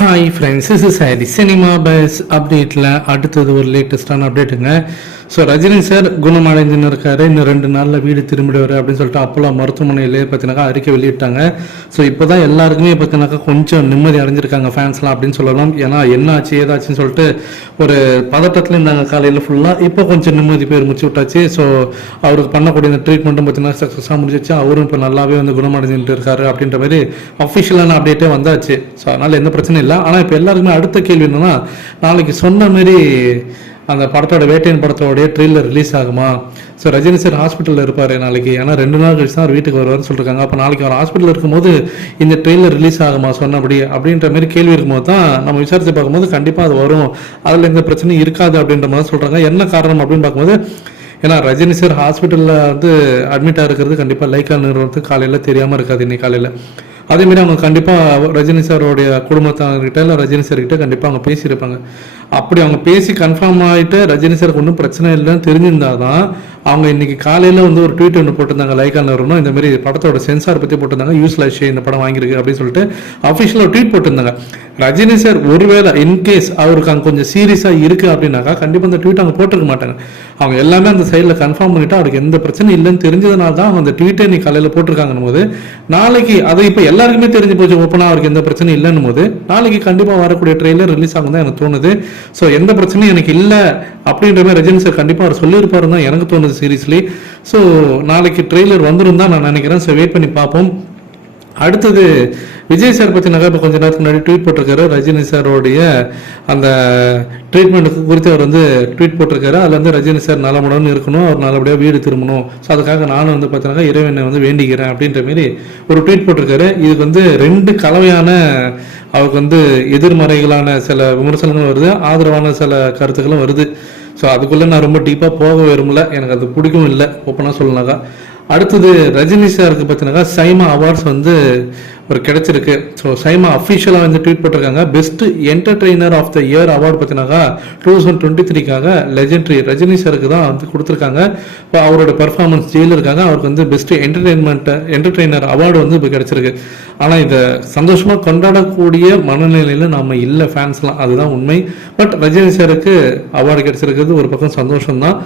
Hi friends is is Hari cinema buzz அப்டேட்டில் அடுத்தது ஒரு லேட்டஸ்டான அப்டேட்டுங்க ஸோ ரஜினி சார் குணமடைந்துன்னு இருக்காரு. இன்னும் ரெண்டு நாளில் வீடு திரும்பிடுவார் அப்படின்னு சொல்லிட்டு அப்போல்லாம் மருத்துவமனையிலே பார்த்தீங்கன்னாக்கா அறிக்கை வெளியிட்டாங்க. ஸோ இப்போ தான் எல்லாருக்குமே பார்த்தீங்கன்னாக்கா கொஞ்சம் நிம்மதி அடைஞ்சிருக்காங்க ஃபேன்ஸ்லாம் அப்படின்னு சொல்லலாம். ஏன்னா என்ன ஆச்சு ஏதாச்சுன்னு சொல்லிட்டு ஒரு பதட்டத்தில் இருந்தாங்க காலையில் ஃபுல்லாக இப்போ கொஞ்சம் நிம்மதி பேர் முடிச்சு விட்டாச்சு. ஸோ அவருக்கு பண்ணக்கூடிய இந்த ட்ரீட்மெண்ட்டும் பார்த்தீங்கன்னா சக்ஸஸாக முடிஞ்சிச்சு. அவரும் இப்போ நல்லாவே வந்து குணமடைஞ்சுட்டு இருக்காரு அப்படின்ற மாதிரி அஃபிஷியலான அப்டேட்டே வந்தாச்சு. ஸோ அதனால் எந்த பிரச்சனையும் இல்லை. ஆனால் இப்போ எல்லாருக்குமே அடுத்த கேள்வி என்னன்னா நாளைக்கு சொன்ன மாதிரி அந்த படத்தோட வேட்டையின் படத்தோடைய ட்ரெயிலர் ரிலீஸ் ஆகுமா? ஸோ ரஜினி சார் ஹாஸ்பிட்டலில் இருப்பார் நாளைக்கு. ஏன்னா ரெண்டு நாள் கழிச்சு தான் அவர் வீட்டுக்கு வருவார்னு சொல்லியிருக்காங்க அப்போ நாளைக்கு அவர் ஹாஸ்பிட்டலில் இருக்கும்போது இந்த ட்ரெயிலர் ரிலீஸ் ஆகுமா சொன்னபடி? அப்படின்ற மாதிரி கேள்வி இருக்கும்போது தான் நம்ம விசாரித்து பார்க்கும்போது கண்டிப்பாக அது வரும். அதில் எந்த பிரச்சனையும் இருக்காது அப்படின்ற மாதிரி சொல்கிறாங்க என்ன காரணம் அப்படின்னு பார்க்கும்போது ஏன்னா ரஜினி சார் ஹாஸ்பிட்டலில் வந்து அட்மிட் ஆகிருக்கிறது கண்டிப்பாக லைக்கா நிறுவனத்துக்கு காலையில் தெரியாமல் இருக்காது இன்னைக்கு காலையில். அதேமாரி அவங்க கண்டிப்பாக ரஜினி சாரோடைய குடும்பத்தார்கிட்ட இல்லை ரஜினி சார்கிட்ட கண்டிப்பாக அவங்க பேசியிருப்பாங்க. அப்படி அவங்க பேசி கன்ஃபார்ம் ஆகிட்டு ரஜினி சாருக்கு ஒன்றும் பிரச்சனை இல்லைன்னு தெரிஞ்சிருந்தா தான் அவங்க இன்னைக்கு காலையில் வந்து ஒரு ட்வீட் ஒன்று போட்டிருந்தாங்க லைக்கா நிறுவனம் இந்த மாதிரி படத்தோட சென்சார் பற்றி போட்டிருந்தாங்க யூஸ்லெஸ் இந்த படம் வாங்கியிருக்கு அப்படின்னு சொல்லிட்டு அஃபிஷியலாக ட்வீட் போட்டிருந்தாங்க. ரஜினி சார் ஒருவேளை இன்கேஸ் அவருக்கு அங்கே கொஞ்சம் சீரியஸாக இருக்குது அப்படின்னாக்கா கண்டிப்பாக அந்த ட்வீட் அவங்க போட்டிருக்க மாட்டாங்க. அவங்க எல்லாமே அந்த சைடில் கன்ஃபார்ம் பண்ணிட்டு அவருக்கு எந்த பிரச்சனையும் இல்லைன்னு தெரிஞ்சதுனால தான் அவங்க அந்த ட்வீட்டை நீ காலையில் போட்டிருக்காங்கன்னு போது நாளைக்கு அதை இப்போ எல்லாருக்குமே தெரிஞ்சு போச்சு ஓப்பனாக அவருக்கு எந்த பிரச்சனையும் இல்லைன்னு போது நாளைக்கு கண்டிப்பாக வரக்கூடிய ட்ரெயிலர் ரிலீஸ் ஆகும் தான் எனக்கு தோணுது. ஸோ எந்த பிரச்சனையும் எனக்கு இல்லை அப்படின்ற மாதிரி ரஜினி சார் கண்டிப்பாக அவர் சொல்லியிருப்பாருன்னு தான் எனக்கு தோணுது சீரியஸ்லி ஸோ நாளைக்கு ட்ரெய்லர் வந்துடும் தான் நான் நினைக்கிறேன். ஸோ வெயிட் பண்ணி பார்ப்போம். அடுத்தது விஜய் சார் பற்றி நகை இப்போ கொஞ்ச நேரத்துக்கு முன்னாடி ட்வீட் போட்டிருக்காரு. ரஜினி சாரோடைய அந்த ட்ரீட்மெண்ட்டுக்கு குறித்து அவர் வந்து ட்வீட் போட்டிருக்காரு. அதில் வந்து ரஜினி சார் நலமுடன் இருக்கணும். அவர் நல்லபடியாக வீடு திரும்பணும். ஸோ அதுக்காக நானும் வந்து பார்த்தீங்கன்னா இறைவனை வந்து வேண்டிக்கிறேன் அப்படின்ற மாரி ஒரு ட்வீட் போட்டிருக்காரு. இதுக்கு வந்து ரெண்டு கலவையான அவருக்கு வந்து எதிர்மறைகளான சில விமர்சனங்களும் வருது ஆதரவான சில கருத்துக்களும் வருது. ஸோ அதுக்குள்ளே நான் ரொம்ப டீப்பாக போக விரும்பல. எனக்கு அது பிடிக்கும் இல்லை. ஓப்பனாக சொல்லனாக்கா அடுத்தது ரஜினி சாருக்கு பார்த்தீங்கன்னா சைமா அவார்ட்ஸ் வந்து ஒரு கிடைச்சிருக்கு. ஸோ சைமா அஃபிஷியலாக வந்து ட்வீட் பண்ணிருக்காங்க best entertainer of the year award பார்த்தீங்கன்னாக்கா டூ தௌசண்ட் டுவெண்ட்டி த்ரீக்காக லெஜெண்ட்ரி ரஜினி சாருக்கு தான் வந்து கொடுத்துருக்காங்க. இப்போ அவரோட பெர்ஃபார்மன்ஸ் ஜெயிலில் இருக்காங்க. அவருக்கு வந்து பெஸ்ட் என்டர்டெயின்மெண்ட் என்டர்டெய்னர் அவார்டு வந்து இப்போ கிடைச்சிருக்கு. ஆனால் இதை சந்தோஷமாக கொண்டாடக்கூடிய மனநிலையில் நம்ம இல்லை ஃபேன்ஸ்லாம் அதுதான் உண்மை. பட் ரஜினி சாருக்கு அவார்டு கிடச்சிருக்கிறது ஒரு பக்கம் சந்தோஷம் தான்